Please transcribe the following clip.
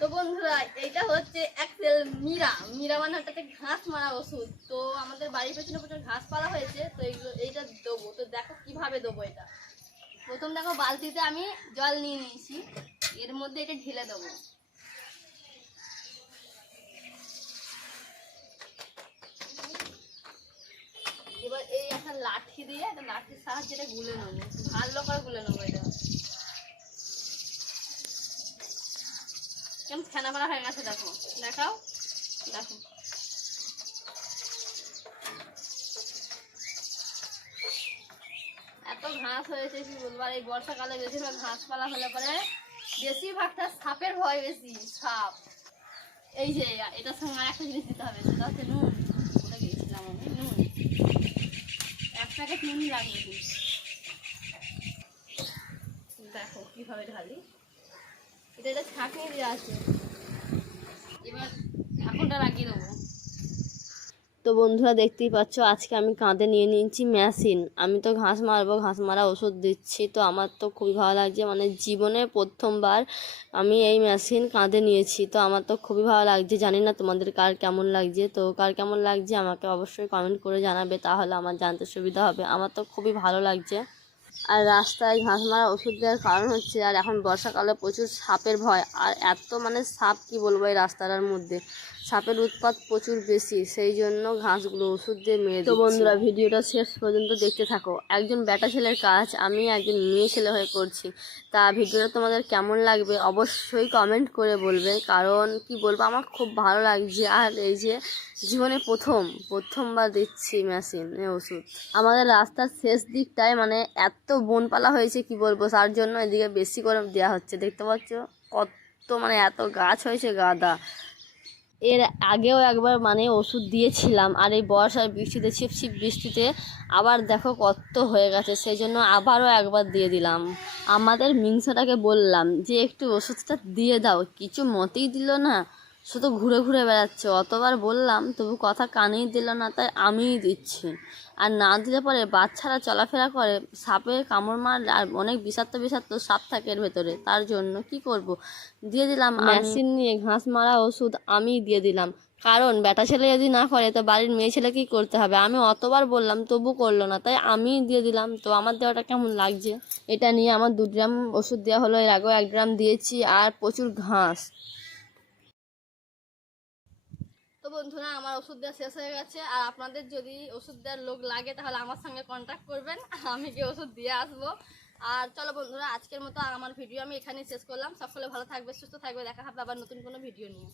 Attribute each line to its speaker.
Speaker 1: তো বন্ধুরা, এইটা হচ্ছে একসেল মিরা। মিরা মানে একটা ঘাস মারা ওষুধ। তো আমাদের বাড়ির পেছনে প্রচুর ঘাস পালা হয়েছে, তো এইগুলো, এইটা দেবো। তো দেখো কীভাবে দেবো এটা। প্রথম দেখো বালতিতে আমি জল নিয়ে নিয়েছি। এর মধ্যে এটা ঢেলে দেবো। এবার এই একটা লাঠি দিয়ে, একটা লাঠির সাহায্যে এটা গুলে নেব। ভালো করে গুলে নেব এটা। কেমন ফেনা ফেনা হয়ে গেছে, দেখো। দেখাও। দেখো। এত ঘাস হয়েছে, কি বলব? আর এই বর্ষাকালে বেশিরভাগ ঘাস পালা হলে পরে বেশিরভাগটা সাপের ভয় বেশি, সাপ। এই যে এটার সঙ্গে একটা জিনিস দিতে হবে, সেটা হচ্ছে নুন। ওটা গিয়েছিলাম আমি, নুন। এক প্যাকেট নুনই লাগবে। দেখো, কীভাবে ঢালি। এটা দেওয়া আছে। এবার
Speaker 2: তো বন্ধুরা দেখতেই পাচ্ছ, আজকে আমি কাঁধে নিয়ে নিয়েছি মেশিন আমি তো ঘাস মারবো, ঘাস মারা ওষুধ দিচ্ছি, তো আমার তো খুবই ভালো লাগছে। মানে জীবনে প্রথমবার আমি এই মেশিন কাঁধে নিয়েছি, তো আমার তো খুবই ভালো লাগছে। জানি না তোমাদের কার কেমন লাগছে, তো কার কেমন লাগছে আমাকে অবশ্যই কমেন্ট করে জানাবে, তাহলে আমার জানতে সুবিধা হবে। আমার তো খুবই ভালো লাগছে। আর রাস্তায় ঘাস মারা ওষুধ দেওয়ার কারণ হচ্ছে আর এখন বর্ষাকালে প্রচুর সাপের ভয়। আর এত মানে সাপ কি বলব এই রাস্তাটার মধ্যে? সাপের উৎপাত প্রচুর বেশি সেই জন্য ঘাসগুলো ওষুধ দিয়ে মেরে তো বন্ধুরা ভিডিওটা শেষ পর্যন্ত দেখতে থাকো। একজন বেটা ছেলের কাজ আমি একজন মেয়ে ছেলে হয়ে করছি। তা ভিডিওটা তোমাদের কেমন লাগবে অবশ্যই কমেন্ট করে বলবে। কারণ কি বলব আমার খুব ভালো লাগছে। আর এই যে জীবনে প্রথম প্রথমবার দিচ্ছি মেশিন ওষুধ। আমাদের রাস্তার শেষ দিকটায় মানে এত বনপালা হয়েছে, কি বলব? তার জন্য এদিকে বেশি করে দেওয়া হচ্ছে, দেখতে পাচ্ছ? কত মানে এত গাছ হয়েছে গাদা। এর আগেও একবার মানে ওষুধ দিয়েছিলাম, আর এই বর্ষার বৃষ্টিতে ছিপছিপ বৃষ্টিতে আবার দেখো কত হয়ে গেছে, সেই জন্য আবারও একবার দিয়ে দিলাম। আমাদের মিংসাটাকে বললাম যে, একটু ওষুধটা দিয়ে দাও। কিছু মতেই দিল না। শুধু ঘুরে ঘুরে বেড়াচ্ছে, অতবার বললাম, তবু কথা কানেই দিল না, তাই আমিই দিচ্ছি। আর না দিলে পরে বাচ্চারা চলাফেরা করে সাপে কামড় মার আর অনেক বিষাক্ত বিষাক্ত সাপ থাকে এর ভেতরে, তার জন্য কি করব? দিয়ে দিলাম মেশিন নিয়ে ঘাস মারা ওষুধ আমি দিয়ে দিলাম। কারণ বেটা ছেলে যদি না করে, তো বাড়ির মেয়ে ছেলে কি করতে হবে? আমি অতবার বললাম, তবু করল না, তাই আমি দিয়ে দিলাম। তো আমার দেওয়াটা কেমন লাগছে? এটা নিয়ে আমার দু গ্রাম ওষুধ দেওয়া হলো, এর আগেও এক গ্রাম দিয়েছি, আর প্রচুর ঘাস।
Speaker 1: বন্ধুরা, আমার ওষুধ দেওয়া শেষ হয়ে গেছে। আর আপনাদের যদি ওষুধ দেওয়ার লোক লাগে, তাহলে আমার সঙ্গে কন্ট্যাক্ট করবেন। আমি কি ওষুধ দিয়ে আসব। আর চলো বন্ধুরা, আজকের মতো আমার ভিডিও আমি এখানেই শেষ করলাম। সকলে ভালো থাকবে, সুস্থ থাকবে। দেখা হবে আবার নতুন কোনো ভিডিও নিয়ে।